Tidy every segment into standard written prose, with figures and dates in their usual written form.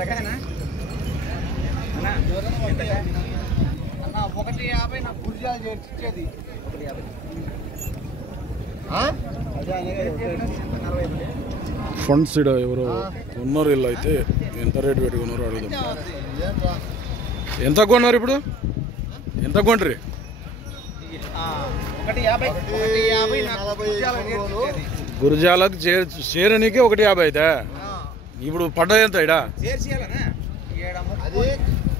150 నాకు గుర్జాలు చేర్చేది 150 ఫండ్స్ ఇడ ఎవరో ఉన్నారు వీళ్ళు అయితే ఎంత రేటు పెట్టుకున్నారో అడుగుదాం. ఎంత కొన్నారు ఇప్పుడు? ఎంత కొంటారు? 150 గురజాలకు చేరనీకే 150 అయితే ఇప్పుడు పడ్డది ఎంత ఇడ? అది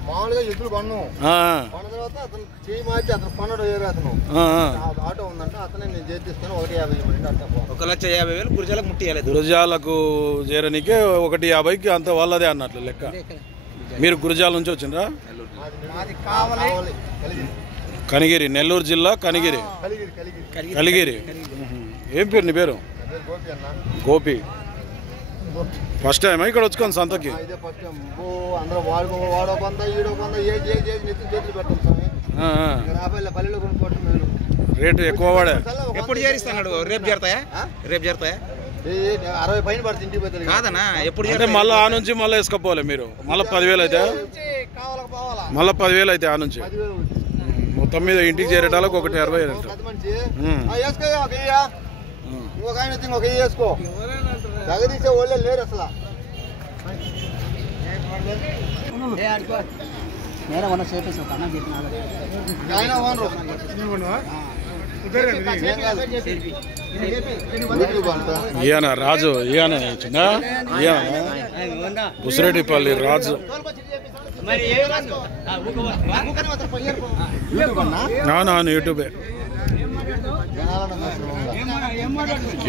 మామూలుగా ఎద్దులు కొన్న తర్వాత అతను చేయి మార్చి అతను కొన్నాడు వేరే అతను ఆటో ఉందంటే అతనే నేను చేతిస్తాను 150 1,50,000 గురజాలకు ముట్టియాలి. గురజాలకు చేరనీకే 150కి అంత వాళ్ళదే అన్నట్లు లెక్క. మీరు గురజాల నుంచి వచ్చిండ్రా? కనిగిరి, నెల్లూరు జిల్లా కనిగిరి. కలిగిరి. ఏం పేరు నీ పేరు? గోపి. ఫస్ట్ టైం ఇక్కడ వచ్చుకోండి సంతకి. రేటు ఎక్కువ వాడే. ఎప్పుడు చేరిస్తాడు? రేపు చేరుతాయా? రేపు చేరుతాయా? 60 పైన పడుతుంది ఇంటికి పోతే కాదనా? ఎప్పుడు అంటే మళ్ళీ ఆ నుంచి మళ్ళీ వేసుకోపోవాలి మీరు. మళ్ళీ 10,000 అయితే మళ్ళీ 10,000 అయితే ఆ నుంచి మొత్తం మీద ఇంటికి చేరేటాలకు 160 ఇంకొక ఆయన ఇంకొక వేసుకో తగదీసే వాళ్ళే లేరు అసలు. ఈయన రాజు, ఈయన బుసిరెడ్డిపల్లి రాజు. అవునవును, యూట్యూబే.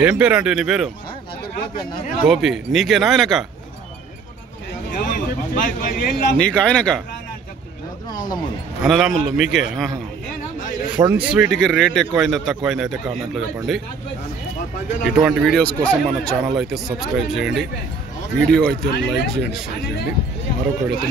ఏం పేరు అంటే నీ పేరు? గోపి. నీకేనా ఆయనక? నీకు ఆయనక? అన్నదమ్ములు మీకే. ఫండ్స్ వీటికి రేట్ ఎక్కువైందా తక్కువైందా అయితే కామెంట్లో చెప్పండి. ఇటువంటి వీడియోస్ కోసం మన ఛానల్ అయితే సబ్స్క్రైబ్ చేయండి, వీడియో అయితే లైక్ చేయండి, షేర్ చేయండి. మరొక వీడియోతో